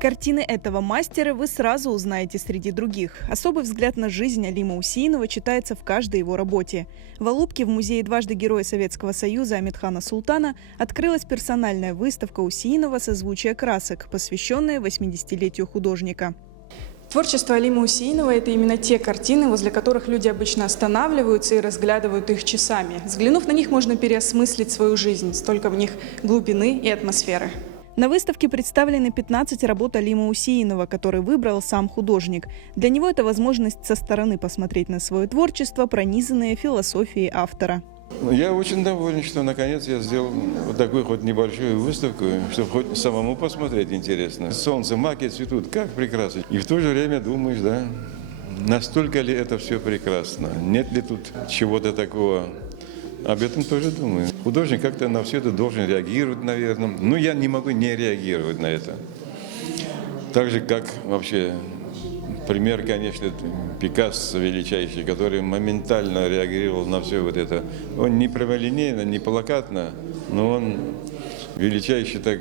Картины этого мастера вы сразу узнаете среди других. Особый взгляд на жизнь Алима Усеинова читается в каждой его работе. В Алупке в музее дважды Героя Советского Союза Амитхана Султана открылась персональная выставка Усеинова «Созвучие красок», посвященная 80-летию художника. Творчество Алима Усеинова – это именно те картины, возле которых люди обычно останавливаются и разглядывают их часами. Взглянув на них, можно переосмыслить свою жизнь, столько в них глубины и атмосферы. На выставке представлены 15 работ Алима Усеинова, который выбрал сам художник. Для него это возможность со стороны посмотреть на свое творчество, пронизанное философией автора. Я очень доволен, что наконец я сделал вот такую хоть небольшую выставку, чтобы хоть самому посмотреть интересно. Солнце, маки цветут, как прекрасно. И в то же время думаешь, да, настолько ли это все прекрасно? Нет ли тут чего-то такого? Об этом тоже думаю. Художник как-то на все это должен реагировать, наверное. Но я не могу не реагировать на это. Так же, как вообще пример, конечно, Пикассо величайший, который моментально реагировал на все вот это. Он не прямолинейно, не плакатно, но он величайше так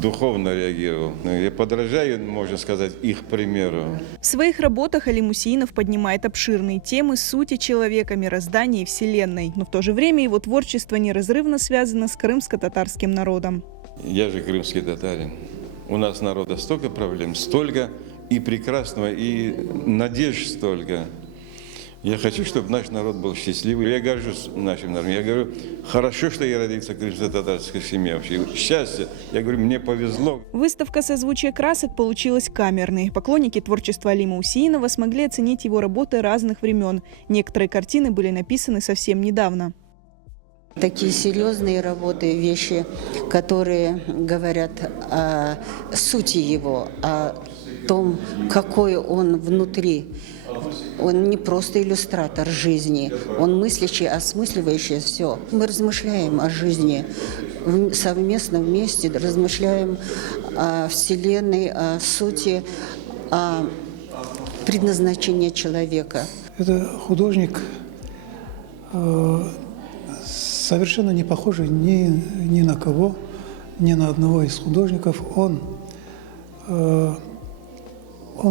духовно реагировал. Я подражаю, можно сказать, их примеру. В своих работах Алим Усеинов поднимает обширные темы сути человека, мироздания и Вселенной. Но в то же время его творчество неразрывно связано с крымско-татарским народом. Я же крымский татарин. У нас народа столько проблем, столько и прекрасного, и надежд столько. Я хочу, чтобы наш народ был счастливый. Я горжусь нашим народом. Я говорю, хорошо, что я родился в крымско-татарской семье. Вообще, счастье. Я говорю, мне повезло. Выставка «Созвучие красок» получилась камерной. Поклонники творчества Алима Усеинова смогли оценить его работы разных времен. Некоторые картины были написаны совсем недавно. Такие серьезные работы, вещи, которые говорят о сути его, о том, какой он внутри. Он не просто иллюстратор жизни, он мыслящий, осмысливающий все. Мы размышляем о жизни совместно, вместе, размышляем о Вселенной, о сути, о предназначении человека. Это художник, совершенно не похожий ни на кого, ни на одного из художников. Он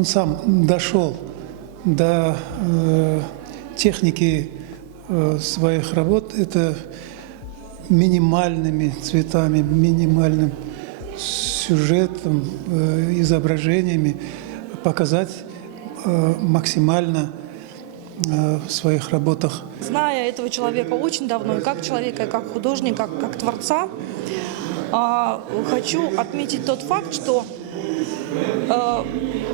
сам дошел до техники своих работ. Это минимальными цветами, минимальным сюжетом, изображениями показать максимально в своих работах. Зная этого человека очень давно, и как человека, и как художника, как творца, хочу отметить тот факт, что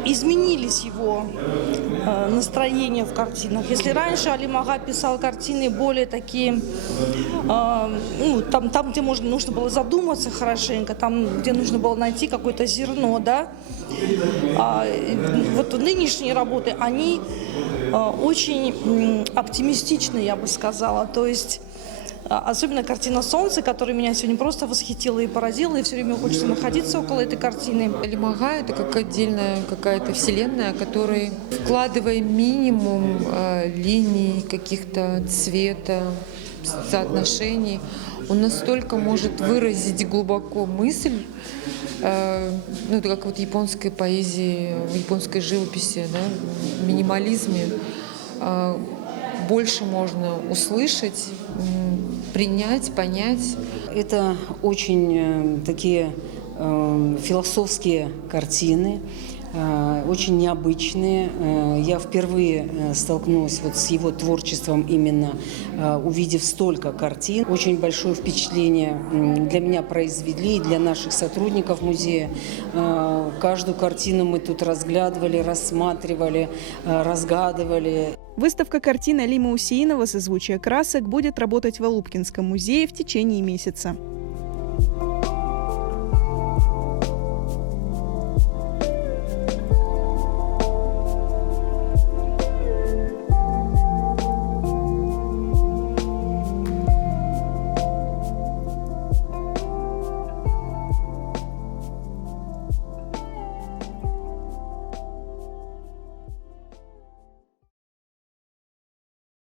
изменились его настроения в картинах. Если раньше Алим Ага писал картины более такие, там где нужно было задуматься хорошенько, там, где нужно было найти какое-то зерно, да, вот нынешние работы, они очень оптимистичны, я бы сказала. То есть особенно картина «Солнце», которая меня сегодня просто восхитила и поразила, и все время хочется находиться около этой картины. Алим Ага – это как отдельная какая-то вселенная, которой, вкладывая минимум линий, каких-то цвета, соотношений, он настолько может выразить глубоко мысль, это как вот японской поэзии, японской живописи, да, в минимализме. Больше можно услышать, принять, понять. Это очень такие философские картины, очень необычные. Я впервые столкнулась вот с его творчеством, именно увидев столько картин. Очень большое впечатление для меня произвели, и для наших сотрудников музея. Каждую картину мы тут разглядывали, рассматривали, разгадывали. Выставка картин Алима Усеинова «Созвучие красок» будет работать в Алупкинском музее в течение месяца.